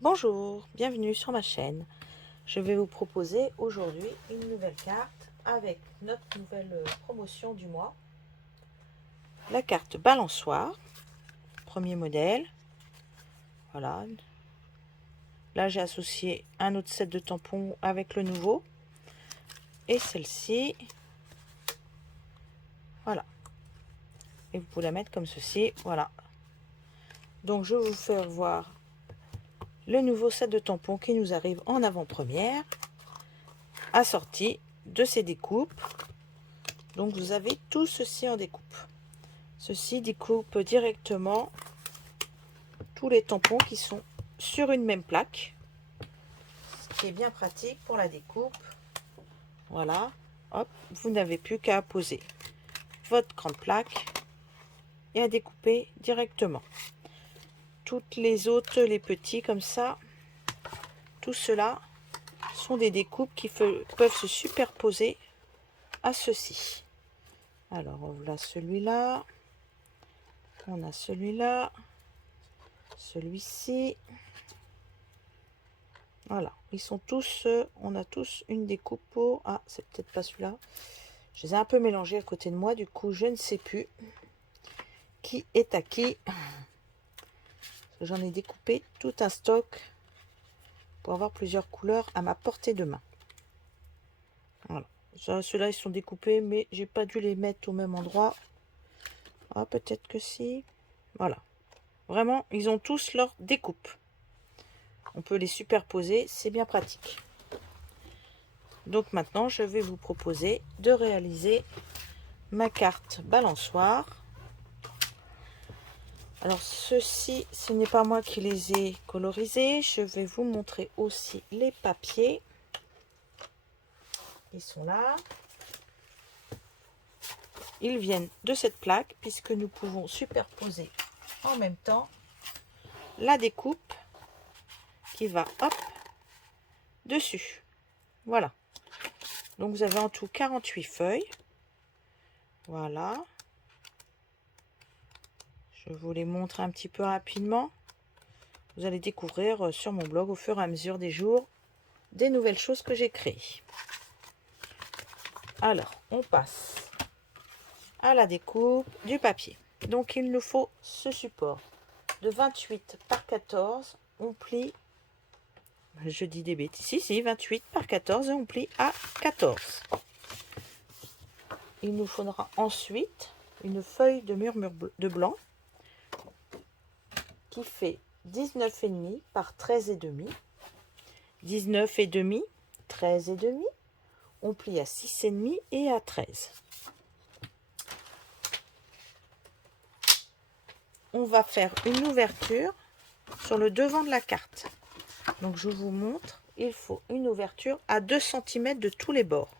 Bonjour, bienvenue sur ma chaîne. Je vais vous proposer aujourd'hui une nouvelle carte avec notre nouvelle promotion du mois. La carte balançoire, premier modèle. Voilà. Là, j'ai associé un autre set de tampons avec le nouveau. Et celle-ci, voilà. Et vous pouvez la mettre comme ceci, voilà. Donc, je vais vous faire voir le nouveau set de tampons qui nous arrive en avant-première, assorti de ces découpes. Donc vous avez tout ceci en découpe. Ceci découpe directement tous les tampons qui sont sur une même plaque, ce qui est bien pratique pour la découpe. Voilà, hop, vous n'avez plus qu'à poser votre grande plaque et à découper directement. Toutes les autres, les petits comme ça, tout cela sont des découpes qui peuvent se superposer à ceci. Alors on a celui-là, on a celui-là, celui-ci. Voilà, ils sont tous, on a tous une découpe pour... Ah, c'est peut-être pas celui-là. Je les ai un peu mélangés à côté de moi, du coup, je ne sais plus qui est à qui. J'en ai découpé tout un stock pour avoir plusieurs couleurs à ma portée de main. Voilà, ceux-là, ils sont découpés, mais j'ai pas dû les mettre au même endroit. Ah, peut-être que si. Voilà, vraiment, ils ont tous leur découpe. On peut les superposer, c'est bien pratique. Donc maintenant, je vais vous proposer de réaliser ma carte balançoire. Alors ceci, ce n'est pas moi qui les ai colorisés. Je vais vous montrer aussi les papiers. Ils sont là. Ils viennent de cette plaque puisque nous pouvons superposer en même temps la découpe qui va hop dessus. Voilà. Donc vous avez en tout 48 feuilles. Voilà. Je vous les montre un petit peu rapidement. Vous allez découvrir sur mon blog au fur et à mesure des jours des nouvelles choses que j'ai créées. Alors, on passe à la découpe du papier. Donc, il nous faut ce support de 28 par 14. On plie, je dis des bêtises, si, 28 par 14 et on plie à 14. Il nous faudra ensuite une feuille de murmure de blanc qui fait 19,5 par 13,5. 19,5, 13,5. On plie à 6,5 et à 13. On va faire une ouverture sur le devant de la carte. Donc je vous montre, il faut une ouverture à 2 cm de tous les bords.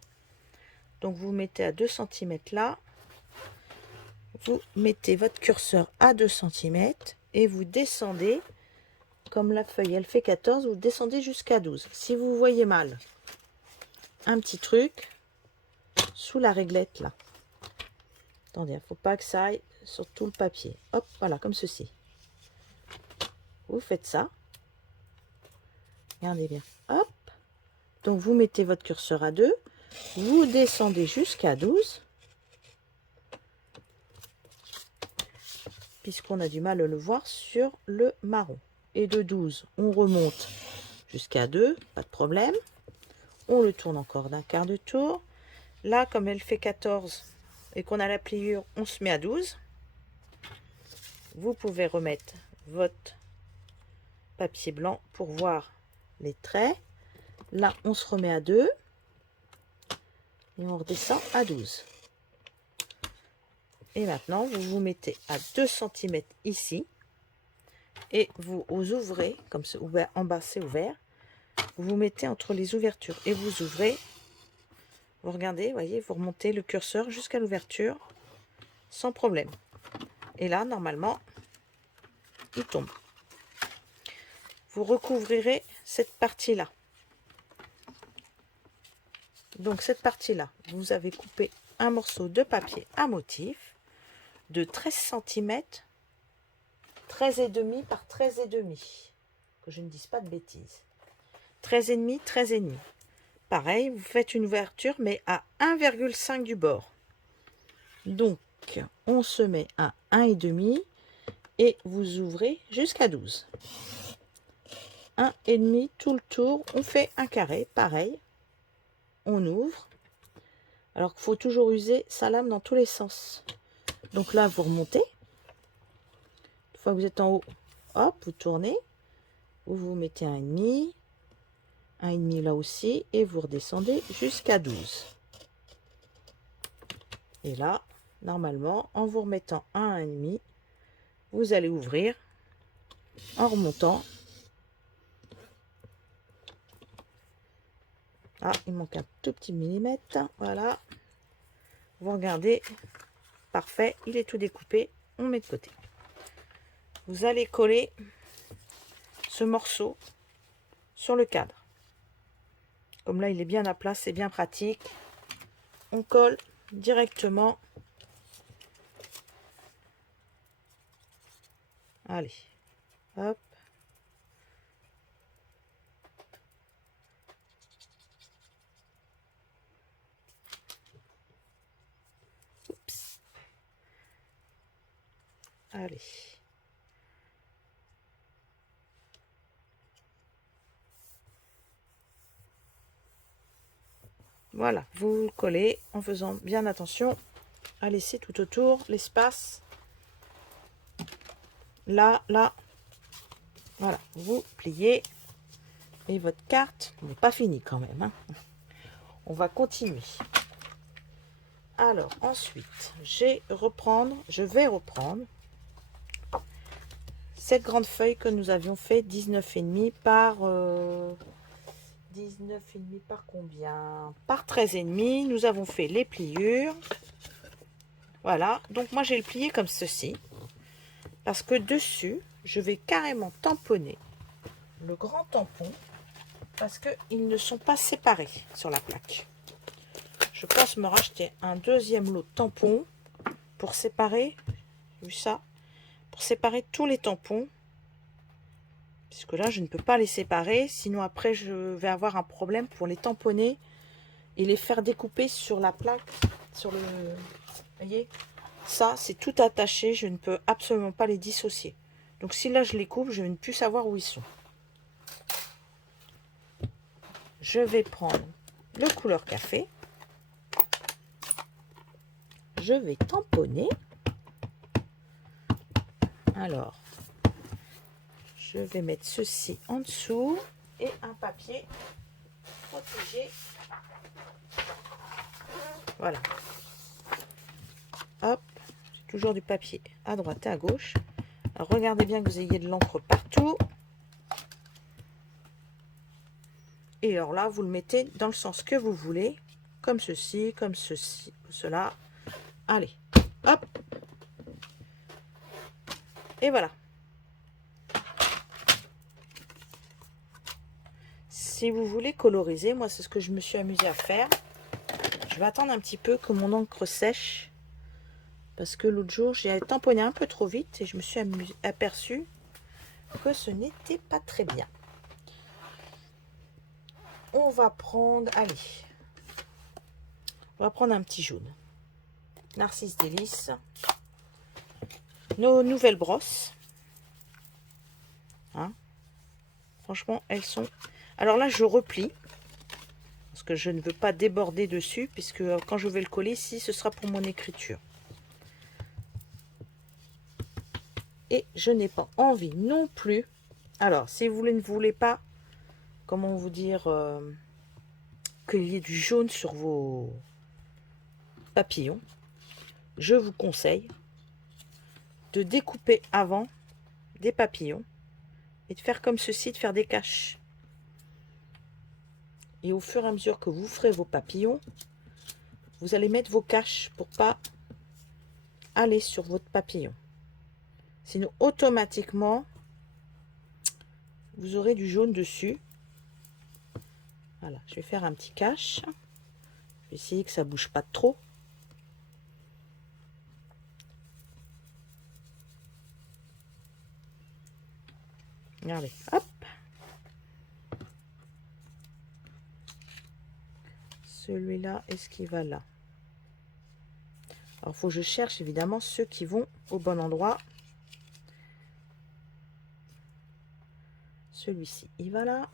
Donc vous mettez à 2 cm là, vous mettez votre curseur à 2 cm et vous descendez, comme la feuille elle fait 14, vous descendez jusqu'à 12. Si vous voyez mal, un petit truc sous la réglette là. Attendez, il ne faut pas que ça aille sur tout le papier. Hop, voilà, comme ceci. Vous faites ça. Regardez bien. Hop. Donc, vous mettez votre curseur à 2. Vous descendez jusqu'à 12. Puisqu'on a du mal à le voir sur le marron. Et de 12, on remonte jusqu'à 2. Pas de problème. On le tourne encore d'un quart de tour. Là, comme elle fait 14 et qu'on a la pliure, on se met à 12. Vous pouvez remettre votre papier blanc pour voir les traits. Là, on se remet à 2 et on redescend à 12. Et maintenant, vous vous mettez à 2 cm ici et vous ouvrez, comme c'est ouvert, en bas c'est ouvert, vous vous mettez entre les ouvertures et vous ouvrez. Vous regardez, voyez, vous remontez le curseur jusqu'à l'ouverture sans problème. Et là, normalement, il tombe. Vous recouvrirez cette partie-là. Donc cette partie-là, vous avez coupé un morceau de papier à motif de 13 cm, 13,5 par 13,5. que je ne dise pas de bêtises. 13,5, 13,5. Pareil, vous faites une ouverture, mais à 1,5 du bord. Donc, on se met à 1,5 et vous ouvrez jusqu'à 12. 1,5 tout le tour. On fait un carré, pareil. On ouvre. Alors qu'il faut toujours user sa lame dans tous les sens. Donc là, vous remontez. Une fois que vous êtes en haut, hop, vous tournez. Vous mettez 1,5. 1,5 là aussi. Et vous redescendez jusqu'à 12. Et là, normalement, en vous remettant à 1,5, vous allez ouvrir en remontant. Ah, il manque un tout petit millimètre. Voilà. Vous regardez. Parfait. Il est tout découpé. On met de côté. Vous allez coller ce morceau sur le cadre. Comme là, il est bien à plat, c'est bien pratique. On colle directement. Allez. Hop. Oups. Allez. Voilà, vous collez en faisant bien attention à laisser tout autour l'espace. Là, là. Voilà, vous pliez. Et votre carte n'est pas finie quand même, hein. On va continuer. Alors, ensuite, je vais reprendre cette grande feuille que nous avions fait 19,5 par 19,5 par combien? Par 13,5. Nous avons fait les pliures. Voilà. Donc moi j'ai le plié comme ceci. Parce que dessus, je vais carrément tamponner le grand tampon. Parce qu'ils ne sont pas séparés sur la plaque. Je pense me racheter un deuxième lot de tampons pour séparer. Vu ça? Pour séparer tous les tampons. Puisque là, je ne peux pas les séparer. Sinon, après, je vais avoir un problème pour les tamponner et les faire découper sur la plaque. Sur le... Vous voyez? Ça, c'est tout attaché. Je ne peux absolument pas les dissocier. Donc, si là, je les coupe, je ne peux plus savoir où ils sont. Je vais prendre le couleur café. Je vais tamponner. Alors, je vais mettre ceci en dessous et un papier protégé. Voilà. Hop, j'ai toujours du papier à droite et à gauche. Alors, regardez bien que vous ayez de l'encre partout. Et alors là, vous le mettez dans le sens que vous voulez. Comme ceci, comme ceci, cela. Allez, hop. Et voilà. Si vous voulez coloriser, moi c'est ce que je me suis amusée à faire. Je vais attendre un petit peu que mon encre sèche. Parce que l'autre jour, j'ai tamponné un peu trop vite et je me suis aperçue que ce n'était pas très bien. On va prendre, allez, on va prendre un petit jaune. Narcisse Délice. Nos nouvelles brosses. Hein, franchement, elles sont... Alors là, je replie. Parce que je ne veux pas déborder dessus. Puisque quand je vais le coller ici, ce sera pour mon écriture. Et je n'ai pas envie non plus. Alors, si vous ne voulez pas, comment vous dire, qu'il y ait du jaune sur vos papillons, je vous conseille de découper avant des papillons et de faire comme ceci, de faire des caches. Et au fur et à mesure que vous ferez vos papillons, vous allez mettre vos caches pour pas aller sur votre papillon. Sinon, automatiquement, vous aurez du jaune dessus. Voilà, je vais faire un petit cache. Je vais essayer que ça bouge pas trop. Regardez, hop, Celui-là, est-ce qu'il va là? Alors, il faut que je cherche évidemment ceux qui vont au bon endroit. Celui-ci, il va là.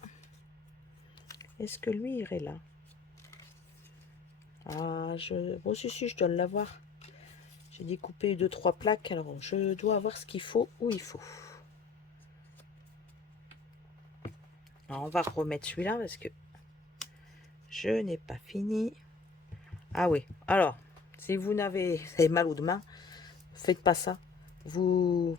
Est-ce que lui irait là? Ah, bon, si, je dois l'avoir. J'ai découpé 2-3 plaques, alors je dois avoir ce qu'il faut où il faut. Alors, on va remettre celui-là parce que je n'ai pas fini. Ah oui, alors, si vous avez mal aux mains, faites pas ça. Vous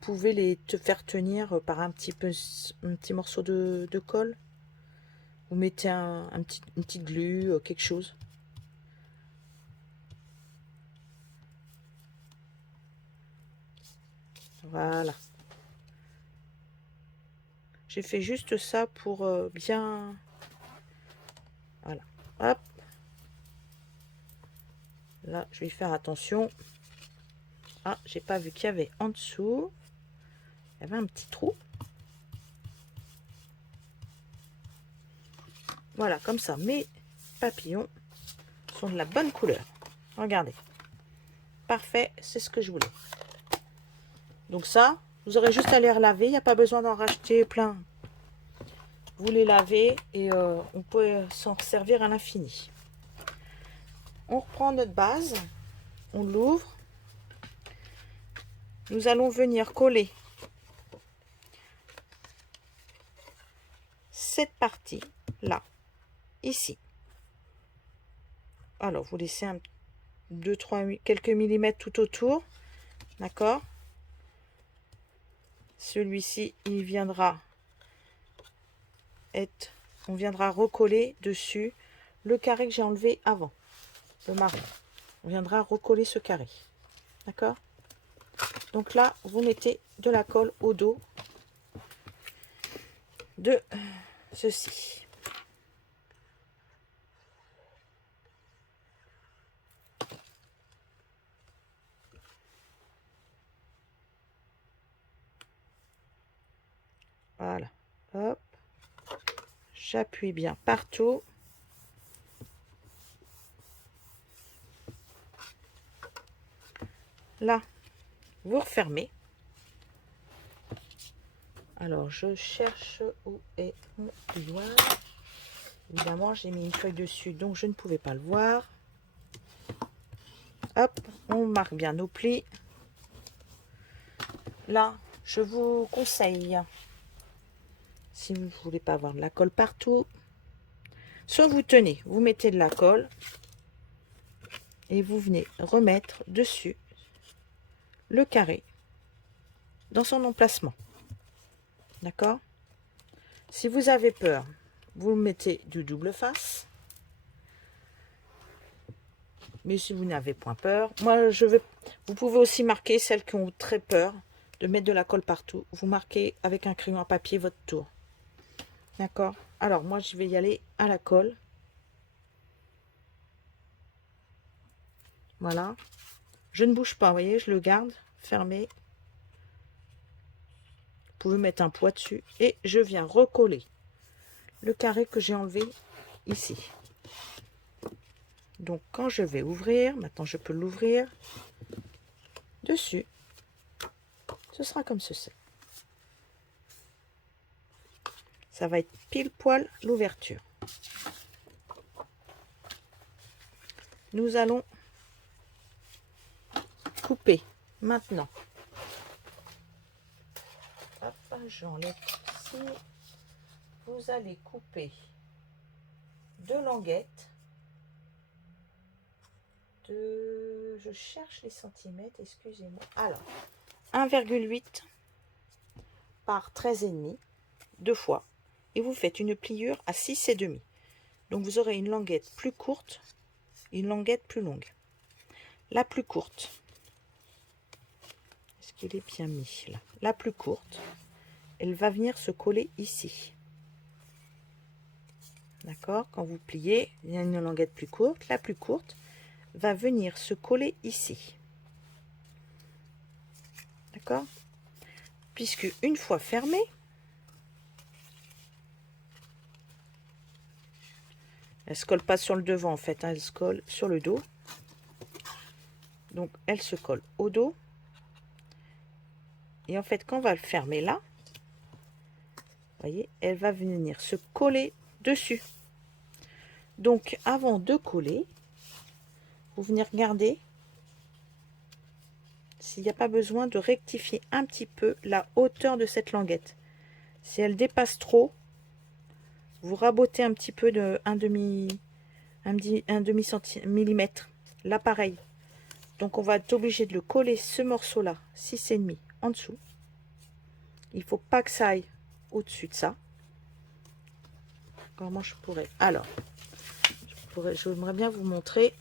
pouvez les faire tenir par un petit morceau de colle. Vous mettez une petite glu, quelque chose. Voilà. J'ai fait juste ça pour bien... Voilà. Hop. Là, je vais faire attention. Ah, j'ai pas vu qu'il y avait en dessous. Il y avait un petit trou. Voilà, comme ça. Mes papillons sont de la bonne couleur. Regardez. Parfait, c'est ce que je voulais. Donc ça, vous aurez juste à les relaver. Il n'y a pas besoin d'en racheter plein. Vous les lavez et on peut s'en servir à l'infini. On reprend notre base. On l'ouvre. Nous allons venir coller cette partie là, ici. Alors, vous laissez 2-3, quelques millimètres tout autour. D'accord? Celui-ci, il viendra être... On viendra recoller dessus le carré que j'ai enlevé avant. Le marron. On viendra recoller ce carré. D'accord? Donc là, vous mettez de la colle au dos de ceci. Voilà. Hop. J'appuie bien partout. Là, vous refermez. Alors, je cherche où est mon doigt. Évidemment, j'ai mis une feuille dessus, donc je ne pouvais pas le voir. Hop, on marque bien nos plis. Là, je vous conseille, si vous ne voulez pas avoir de la colle partout, soit vous tenez, vous mettez de la colle et vous venez remettre dessus le carré dans son emplacement. D'accord? Si vous avez peur, vous mettez du double face. Mais si vous n'avez point peur, vous pouvez aussi marquer celles qui ont très peur de mettre de la colle partout. Vous marquez avec un crayon à papier votre tour. D'accord? Alors, moi, je vais y aller à la colle. Voilà. Je ne bouge pas, vous voyez, je le garde fermé. Vous pouvez mettre un poids dessus. Et je viens recoller le carré que j'ai enlevé ici. Donc, quand je vais ouvrir, maintenant je peux l'ouvrir dessus. Ce sera comme ceci. Ça va être pile poil l'ouverture. Nous allons couper maintenant. Hop, j'enlève ici. Vous allez couper 2 languettes de... Je cherche les centimètres, excusez-moi. Alors, 1,8 par 13,5, 2 fois. Et vous faites une pliure à 6,5. Donc vous aurez une languette plus courte, une languette plus longue. La plus courte, est-ce qu'il est bien mis là? La plus courte, elle va venir se coller ici. D'accord? Quand vous pliez, il y a une languette plus courte. La plus courte va venir se coller ici. D'accord? Puisque une fois fermé, Elle se colle pas sur le devant en fait, hein, elle se colle sur le dos. Donc elle se colle au dos. Et en fait, quand on va le fermer là, vous voyez, elle va venir se coller dessus. Donc avant de coller, vous venez regarder s'il n'y a pas besoin de rectifier un petit peu la hauteur de cette languette. Si elle dépasse trop, vous rabotez un petit peu de un demi millimètre. Là pareil. Donc on va être obligé de le coller ce morceau là 6,5 en dessous. Il faut pas que ça aille au-dessus de ça. Comment je pourrais? Alors, j'aimerais bien vous montrer.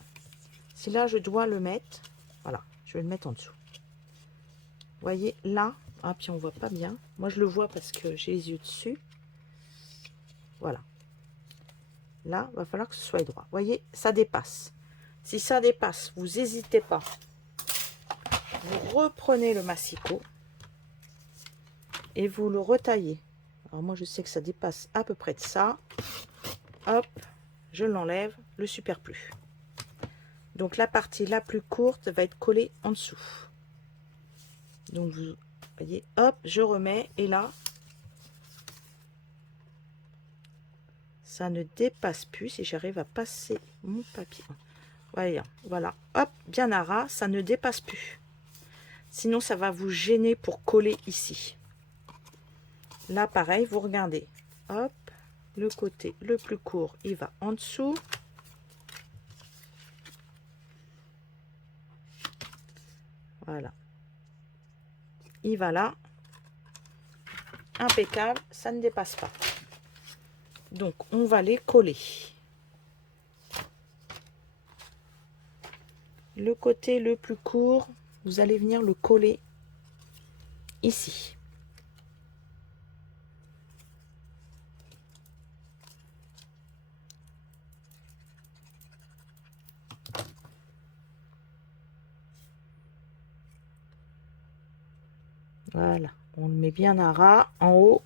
Si là je dois le mettre, voilà, je vais le mettre en dessous. Vous voyez là, ah puis on voit pas bien. Moi je le vois parce que j'ai les yeux dessus. Voilà. Là, il va falloir que ce soit droit. Vous voyez, ça dépasse. Si ça dépasse, vous n'hésitez pas. Vous reprenez le massicot et vous le retaillez. Alors moi, je sais que ça dépasse à peu près de ça. Hop, je l'enlève, le superflu. Donc la partie la plus courte va être collée en dessous. Donc vous voyez, hop, je remets et là, ça ne dépasse plus si j'arrive à passer mon papier. Voyez, voilà, hop, bien à ras, ça ne dépasse plus. Sinon, ça va vous gêner pour coller ici. Là, pareil, vous regardez. Hop, le côté le plus court, il va en dessous. Voilà. Il va là. Impeccable, ça ne dépasse pas. Donc, on va les coller. Le côté le plus court, vous allez venir le coller ici. Voilà, on le met bien à ras en haut.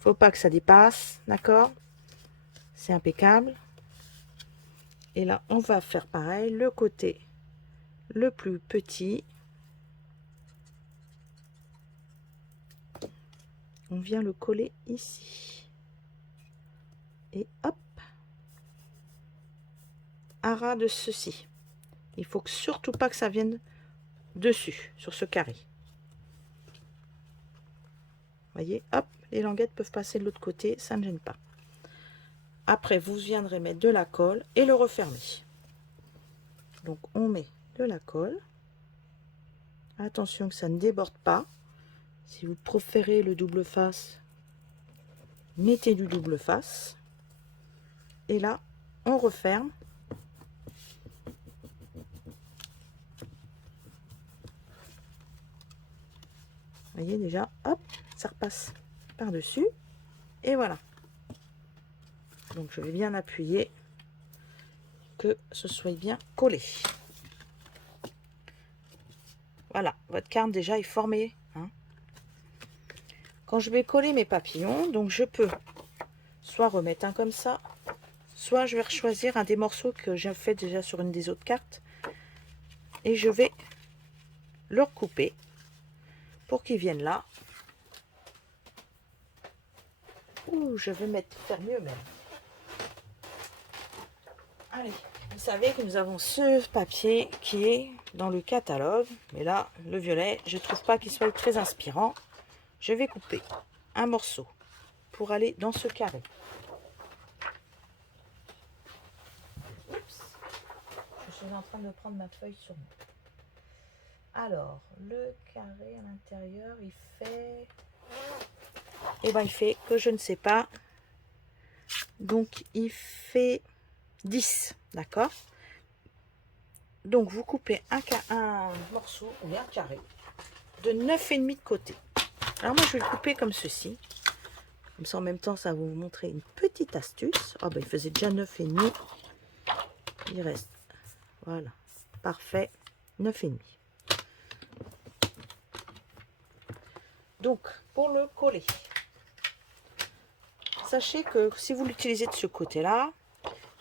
Faut pas que ça dépasse, d'accord? C'est impeccable. Et là, on va faire pareil, le côté le plus petit. On vient le coller ici. Et hop, à ras de ceci. Il faut que surtout pas que ça vienne dessus, sur ce carré. Voyez, hop, les languettes peuvent passer de l'autre côté, ça ne gêne pas. Après, vous viendrez mettre de la colle et le refermer. Donc, on met de la colle. Attention que ça ne déborde pas. Si vous préférez le double face, mettez du double face. Et là, on referme. Vous voyez déjà, hop, ça repasse par-dessus. Et voilà. Donc, je vais bien appuyer que ce soit bien collé. Voilà, votre carte déjà est formée. Hein. Quand je vais coller mes papillons, donc je peux soit remettre un comme ça, soit je vais choisir un des morceaux que j'ai fait déjà sur une des autres cartes. Et je vais le recouper pour qu'ils viennent là. Ouh, je vais faire mieux même. Allez, vous savez que nous avons ce papier qui est dans le catalogue. Mais là, le violet, je ne trouve pas qu'il soit très inspirant. Je vais couper un morceau pour aller dans ce carré. Oups. Je suis en train de prendre ma feuille sur moi. Alors, le carré à l'intérieur, il fait... Eh bien, il fait que je ne sais pas. Donc, il fait 10, d'accord? Donc, vous coupez un morceau, ou bien un carré, de 9,5 de côté. Alors, moi, je vais le couper comme ceci. Comme ça, en même temps, ça va vous montrer une petite astuce. Oh, ben, il faisait déjà 9,5. Il reste, voilà, parfait, 9,5. Donc, pour le coller, Sachez que si vous l'utilisez de ce côté-là,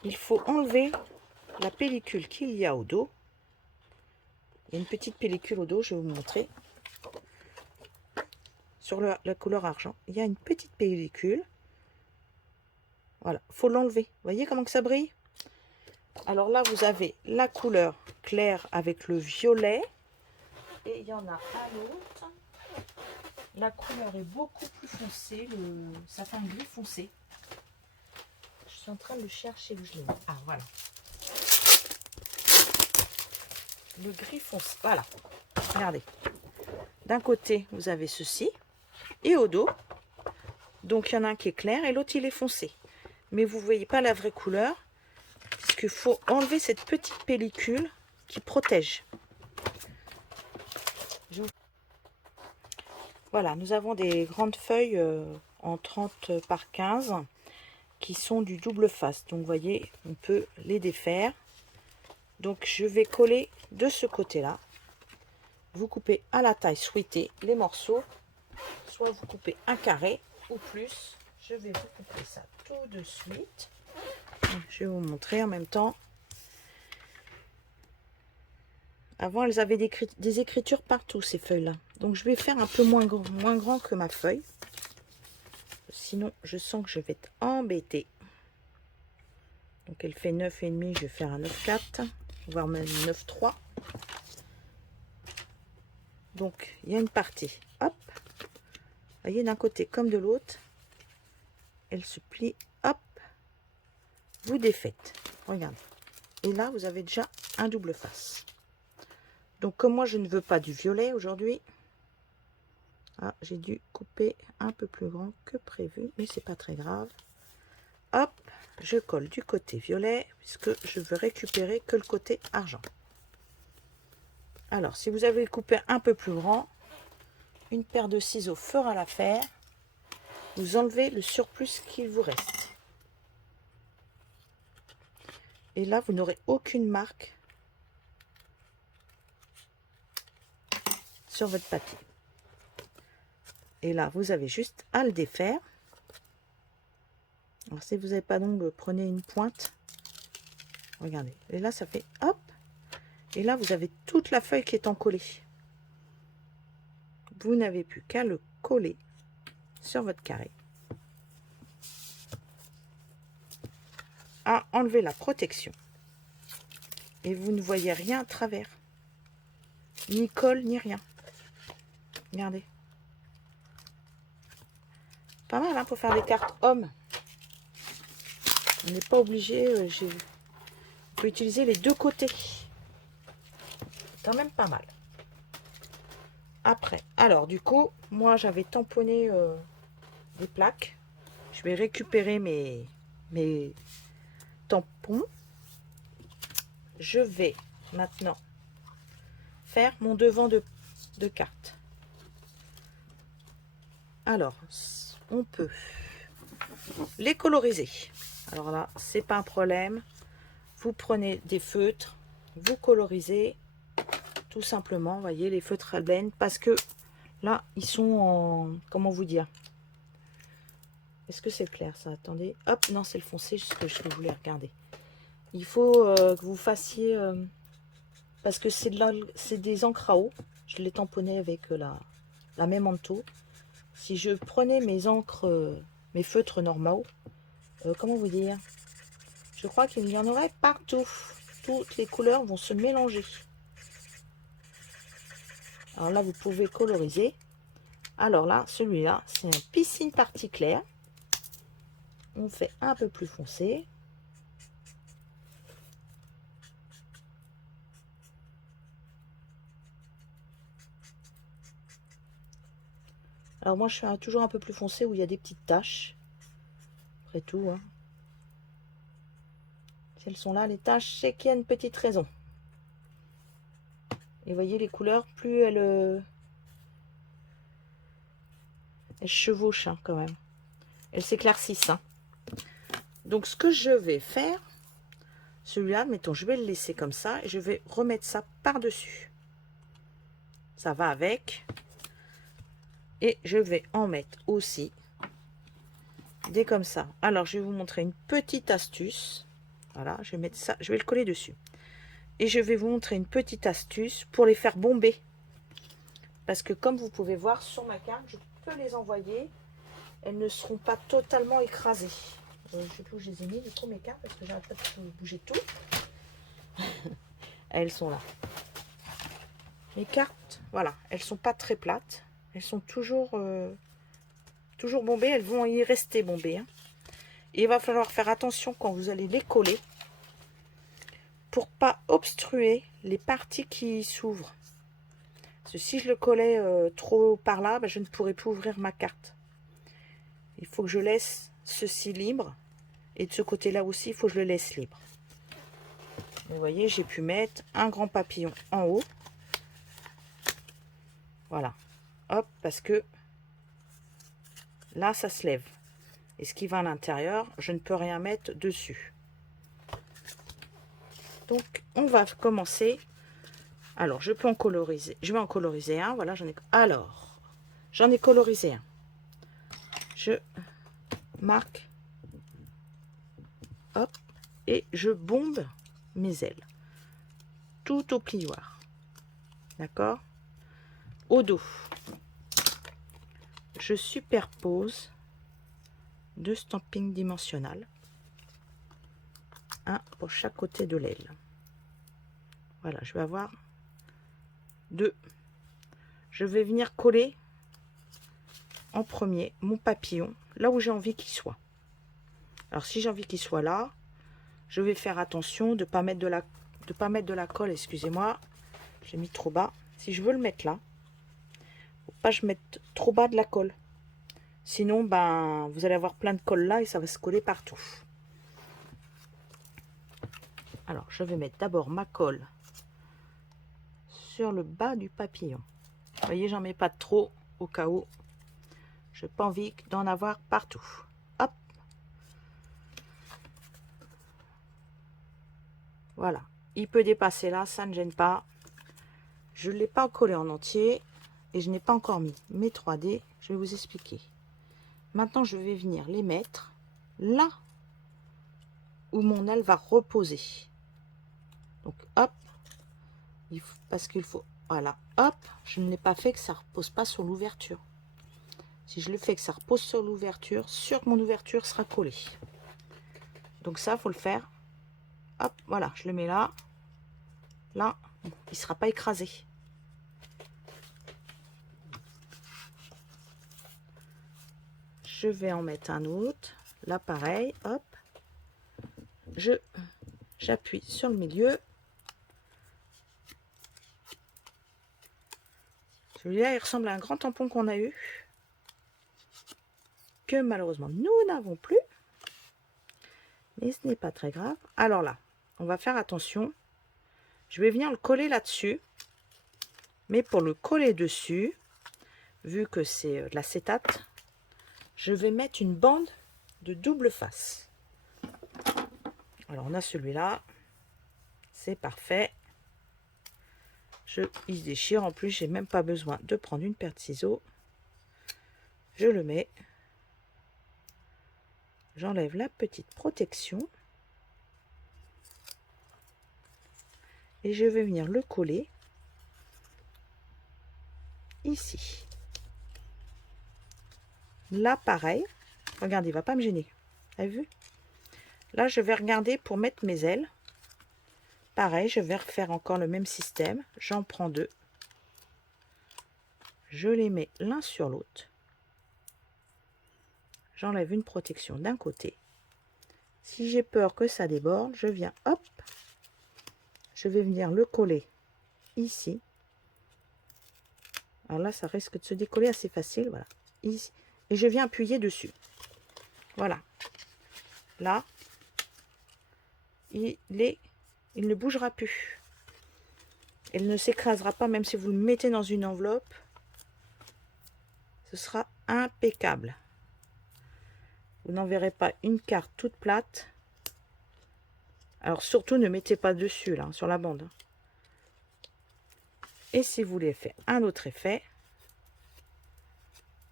il faut enlever la pellicule qu'il y a au dos. Il y a une petite pellicule au dos, je vais vous montrer. Sur la couleur argent, il y a une petite pellicule. Voilà, il faut l'enlever. Vous voyez comment que ça brille? Alors là, vous avez la couleur claire avec le violet. Et il y en a un autre. La couleur est beaucoup plus foncée. Ça fait un gris foncé. Je suis en train de le chercher où je l'ai mis. Ah, voilà. Le gris foncé. Voilà. Regardez. D'un côté, vous avez ceci. Et au dos. Donc, il y en a un qui est clair et l'autre, il est foncé. Mais vous ne voyez pas la vraie couleur. Puisqu'il faut enlever cette petite pellicule qui protège. Voilà, nous avons des grandes feuilles en 30 par 15 qui sont du double face. Donc, vous voyez, on peut les défaire. Donc, je vais coller de ce côté-là. Vous coupez à la taille souhaitée les morceaux. Soit vous coupez un carré ou plus. Je vais vous couper ça tout de suite. Je vais vous montrer en même temps. Avant, elles avaient des écritures partout, ces feuilles-là. Donc, je vais faire un peu moins grand que ma feuille. Sinon, je sens que je vais être embêtée. Donc, elle fait 9,5. Je vais faire un 9,4, voire même 9,3. Donc, il y a une partie. Hop. Vous voyez, d'un côté comme de l'autre. Elle se plie. Hop. Vous défaites. Regardez. Et là, vous avez déjà un double face. Donc, comme moi, je ne veux pas du violet aujourd'hui. Ah, j'ai dû couper un peu plus grand que prévu, mais c'est pas très grave. Hop, je colle du côté violet, puisque je veux récupérer que le côté argent. Alors, si vous avez coupé un peu plus grand, une paire de ciseaux fera l'affaire. Vous enlevez le surplus qu'il vous reste. Et là, vous n'aurez aucune marque sur votre papier. Et là, vous avez juste à le défaire. Alors, si vous n'avez pas d'ongle, prenez une pointe. Regardez. Et là, ça fait hop. Et là, vous avez toute la feuille qui est encollée. Vous n'avez plus qu'à le coller sur votre carré. À enlever la protection. Et vous ne voyez rien à travers. Ni colle, ni rien. Regardez. Pas mal, hein, pour faire des cartes hommes. On n'est pas obligé. On peut utiliser les deux côtés. C'est quand même pas mal. Après, alors du coup, moi j'avais tamponné des plaques. Je vais récupérer mes tampons. Je vais maintenant faire mon devant de carte. Alors, on peut les coloriser. Alors là, c'est pas un problème. Vous prenez des feutres, vous colorisez tout simplement. Vous voyez, les feutres à laine, parce que là, ils sont en... Comment vous dire? Est-ce que c'est clair ça? Attendez. Hop, non, c'est le foncé, ce que je voulais regarder. Il faut que vous fassiez... parce que c'est des encres à eau. Je les tamponnais avec la même manteau. Si je prenais mes encres, mes feutres normaux, comment vous dire? Je crois qu'il y en aurait partout. Toutes les couleurs vont se mélanger. Alors là, vous pouvez coloriser. Alors là, celui-là, c'est un piscine partie claire. On fait un peu plus foncé. Alors moi, je fais toujours un peu plus foncé où il y a des petites taches. Après tout, hein. Si elles sont là, les taches, c'est qu'il y a une petite raison. Et vous voyez, les couleurs, plus elles chevauchent, hein, quand même. Elles s'éclaircissent. Hein. Donc, ce que je vais faire, celui-là, mettons, je vais le laisser comme ça. Et je vais remettre ça par-dessus. Ça va avec. Et je vais en mettre aussi des comme ça. Alors, je vais vous montrer une petite astuce. Voilà, je vais mettre ça, je vais le coller dessus. Et je vais vous montrer une petite astuce pour les faire bomber. Parce que comme vous pouvez voir sur ma carte, je peux les envoyer. Elles ne seront pas totalement écrasées. Je ne sais plus où je les ai mis, du coup, mes cartes, parce que j'arrête pas de bouger tout. Elles sont là. Mes cartes, voilà, elles sont pas très plates. Elles sont toujours bombées. Elles vont y rester bombées. Hein. Et il va falloir faire attention quand vous allez les coller pour pas obstruer les parties qui s'ouvrent. Parce que si je le collais trop par là, ben, je ne pourrais plus ouvrir ma carte. Il faut que je laisse ceci libre. Et de ce côté-là aussi, il faut que je le laisse libre. Vous voyez, j'ai pu mettre un grand papillon en haut. Voilà. Hop, parce que là, ça se lève. Et ce qui va à l'intérieur, je ne peux rien mettre dessus. Donc, on va commencer. Alors, je peux en coloriser. Je vais en coloriser un. Voilà, j'en ai. Alors, j'en ai colorisé un. Je marque. Hop. Et je bombe mes ailes. Tout au plioir. D'accord? Au dos. Je superpose 2 stampings dimensionnels. Un pour chaque côté de l'aile. Voilà, je vais avoir 2. Je vais venir coller en premier mon papillon là où j'ai envie qu'il soit. Alors si j'ai envie qu'il soit là, je vais faire attention de pas mettre de la colle, excusez-moi, j'ai mis trop bas. Si je veux le mettre là, faut pas que je mette trop bas de la colle. Sinon, ben, vous allez avoir plein de colle là et ça va se coller partout. Alors, je vais mettre d'abord ma colle sur le bas du papillon. Vous voyez, j'en mets pas trop au cas où. Je n'ai pas envie d'en avoir partout. Hop. Voilà. Il peut dépasser là, ça ne gêne pas. Je ne l'ai pas collé en entier et je n'ai pas encore mis mes 3D. Je vais vous expliquer. Maintenant, je vais venir les mettre là où mon aile va reposer. Donc, hop. Parce qu'il faut... Voilà, hop. Je ne l'ai pas fait que ça ne repose pas sur l'ouverture. Si je le fais que ça repose sur l'ouverture, sûr que mon ouverture sera collée. Donc ça, il faut le faire. Hop, voilà, je le mets là. Là, il ne sera pas écrasé. Je vais en mettre un autre. Là, pareil, hop. J'appuie sur le milieu. Celui-là, il ressemble à un grand tampon qu'on a eu. Que malheureusement, nous n'avons plus. Mais ce n'est pas très grave. Alors là, on va faire attention. Je vais venir le coller là-dessus. Mais pour le coller dessus, vu que c'est de l'acétate, je vais mettre une bande de double face. Alors on a celui-là. C'est parfait. Il se déchire. En plus, j'ai même pas besoin de prendre une paire de ciseaux. Je le mets. J'enlève la petite protection. Et je vais venir le coller ici. Là, pareil. Regardez, il ne va pas me gêner. Vous avez vu? Là, je vais regarder pour mettre mes ailes. Pareil, je vais refaire encore le même système. J'en prends 2. Je les mets l'un sur l'autre. J'enlève une protection d'un côté. Si j'ai peur que ça déborde, je viens, hop, je vais venir le coller ici. Alors là, ça risque de se décoller assez facile, voilà, ici. Et je viens appuyer dessus. Voilà. Là, il ne bougera plus. Il ne s'écrasera pas, même si vous le mettez dans une enveloppe. Ce sera impeccable. Vous n'en verrez pas une carte toute plate. Alors surtout, ne mettez pas dessus, là, sur la bande. Et si vous voulez faire un autre effet,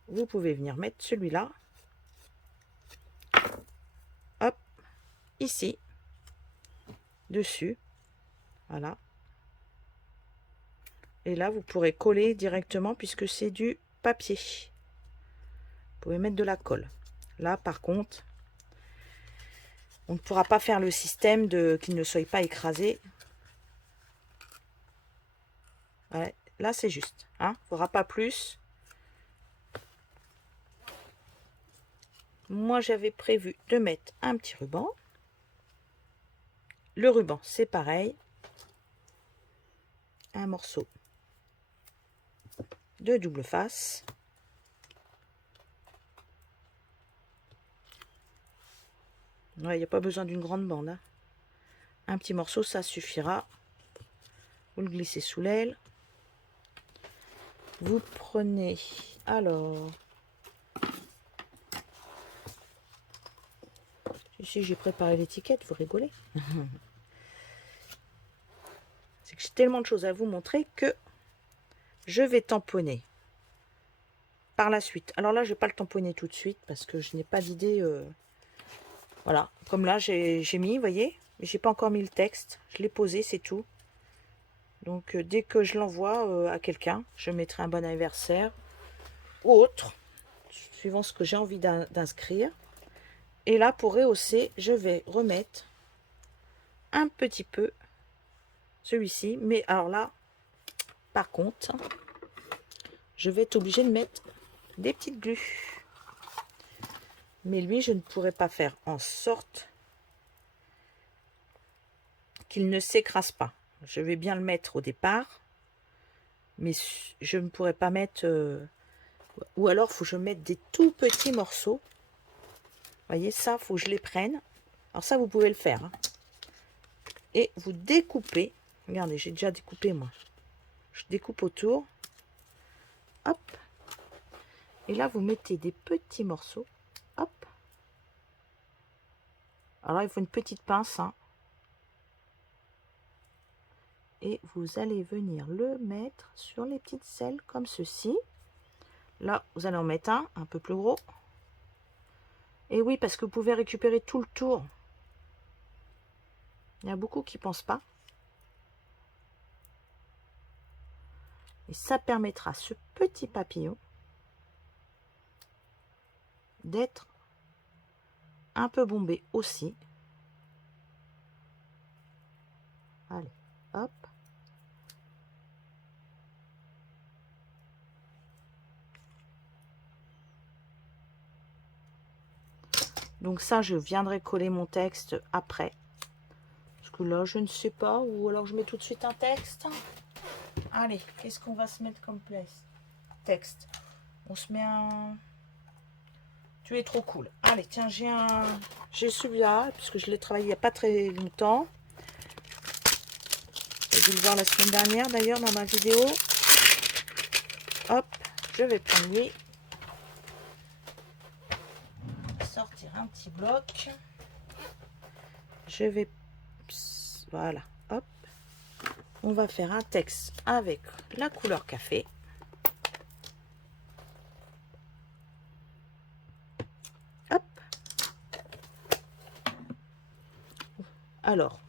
vous pouvez venir mettre celui-là ici, dessus. Voilà. Et là, vous pourrez coller directement puisque c'est du papier. Vous pouvez mettre de la colle. Là, par contre, on ne pourra pas faire le système de qu'il ne soit pas écrasé. Ouais, là, c'est juste. Hein, il ne faudra pas plus. Moi, j'avais prévu de mettre un petit ruban. Le ruban, c'est pareil. Un morceau de double face. Ouais, il n'y a pas besoin d'une grande bande. Hein. Un petit morceau, ça suffira. Vous le glissez sous l'aile. Vous prenez, alors... Ici, j'ai préparé l'étiquette, vous rigolez. C'est que j'ai tellement de choses à vous montrer que je vais tamponner par la suite. Alors là, je ne vais pas le tamponner tout de suite parce que je n'ai pas d'idée. Voilà, comme là, j'ai mis, vous voyez, mais j'ai pas encore mis le texte. Je l'ai posé, c'est tout. Donc, dès que je l'envoie à quelqu'un, je mettrai un bon anniversaire ou autre, suivant ce que j'ai envie d'inscrire. Et là, pour rehausser, je vais remettre un petit peu celui-ci. Mais alors là, par contre, je vais être obligée de mettre des petites glues. Mais lui, je ne pourrais pas faire en sorte qu'il ne s'écrase pas. Je vais bien le mettre au départ, mais je ne pourrais pas mettre... ou alors, il faut que je mette des tout petits morceaux. Vous voyez, ça, il faut que je les prenne. Alors ça, vous pouvez le faire. Hein. Et vous découpez. Regardez, j'ai déjà découpé, moi. Je découpe autour. Hop. Et là, vous mettez des petits morceaux. Hop. Alors là, il faut une petite pince. Hein. Et vous allez venir le mettre sur les petites selles comme ceci. Là, vous allez en mettre un peu plus gros. Et oui, parce que vous pouvez récupérer tout le tour. Il y a beaucoup qui ne pensent pas. Et ça permettra à ce petit papillon d'être un peu bombé aussi. Allez, hop. Donc ça, je viendrai coller mon texte après. Parce que là, je ne sais pas. Ou alors je mets tout de suite un texte. Allez, qu'est-ce qu'on va se mettre comme place? Texte. On se met un... Tu es trop cool. Allez, tiens, j'ai celui-là, puisque je l'ai travaillé il n'y a pas très longtemps. J'ai dû le voir la semaine dernière, d'ailleurs, dans ma vidéo. Hop, je vais prendre lui. Sortir un petit bloc. Je vais... Voilà, hop. On va faire un texte avec la couleur café. Hop. Alors,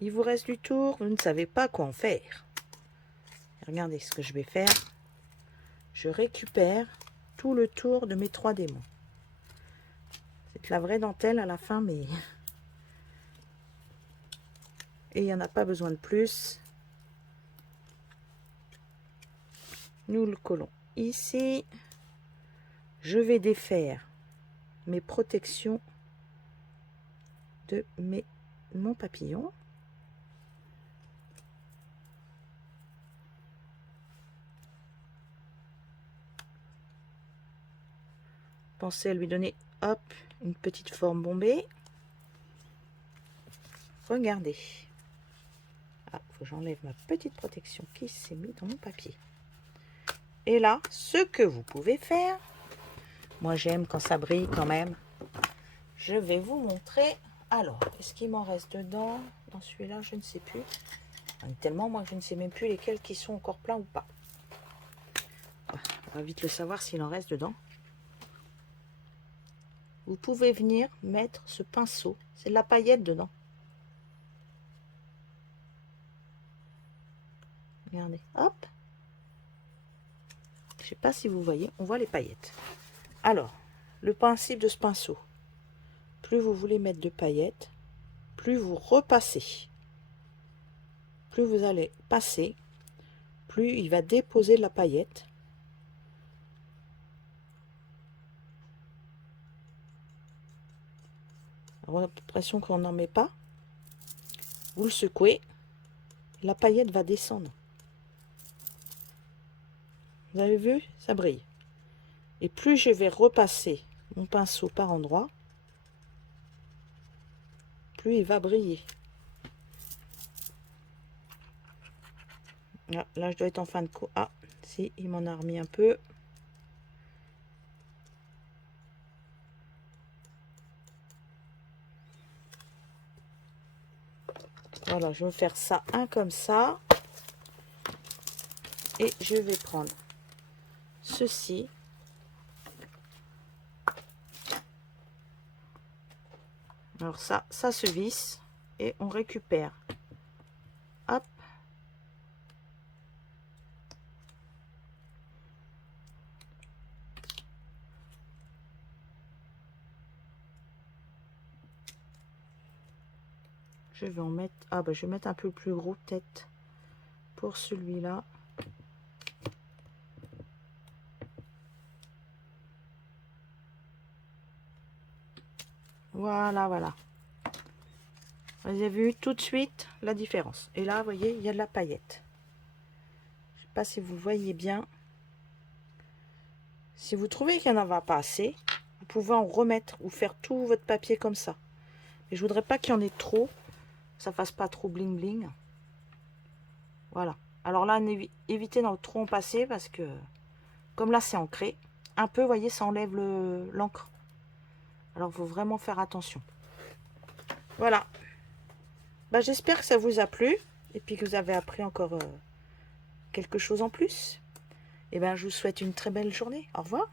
il vous reste du tour, vous ne savez pas quoi en faire. Regardez ce que je vais faire. Je récupère tout le tour de mes 3 démons. C'est la vraie dentelle à la fin, mais... Et il n'y en a pas besoin de plus. Nous le collons ici. Je vais défaire mes protections de mon papillon. Pensez à lui donner, hop, une petite forme bombée. Regardez. Ah, faut que j'enlève ma petite protection qui s'est mise dans mon papier. Et là, ce que vous pouvez faire, moi j'aime quand ça brille quand même. Je vais vous montrer. Alors, est-ce qu'il m'en reste dedans? Dans celui-là, je ne sais plus. Tellement, moi, je ne sais même plus lesquels qui sont encore pleins ou pas. On va vite le savoir s'il en reste dedans. vous pouvez venir mettre ce pinceau. C'est de la paillette dedans. Regardez, hop. Je ne sais pas si vous voyez, on voit les paillettes. Alors, le principe de ce pinceau, plus vous voulez mettre de paillettes, plus vous repassez. Plus vous allez passer, plus il va déposer de la paillette. On a l'impression qu'on n'en met pas. Vous le secouez, la paillette va descendre. Vous avez vu, ça brille. Et plus je vais repasser mon pinceau par endroit, plus il va briller. Là, je dois être en fin de cours. Ah, si, il m'en a remis un peu. Voilà, je vais faire ça, un comme ça. Et je vais prendre ceci. Alors ça se visse et on récupère. Hop. Je vais en mettre... Ah bah je vais mettre un peu plus gros peut-être pour celui-là. Voilà, voilà. Vous avez vu tout de suite la différence. Et là, vous voyez, il y a de la paillette. Je ne sais pas si vous voyez bien. Si vous trouvez qu'il n'y en a pas assez, vous pouvez en remettre ou faire tout votre papier comme ça. Mais je voudrais pas qu'il y en ait trop. Que ça fasse pas trop bling bling. Voilà. Alors là, évitez d'en trop en passer parce que, comme là, c'est ancré. Un peu, vous voyez, ça enlève l'encre. Alors, il faut vraiment faire attention. Voilà. Bah, j'espère que ça vous a plu. Et puis que vous avez appris encore quelque chose en plus. Et ben, je vous souhaite une très belle journée. Au revoir.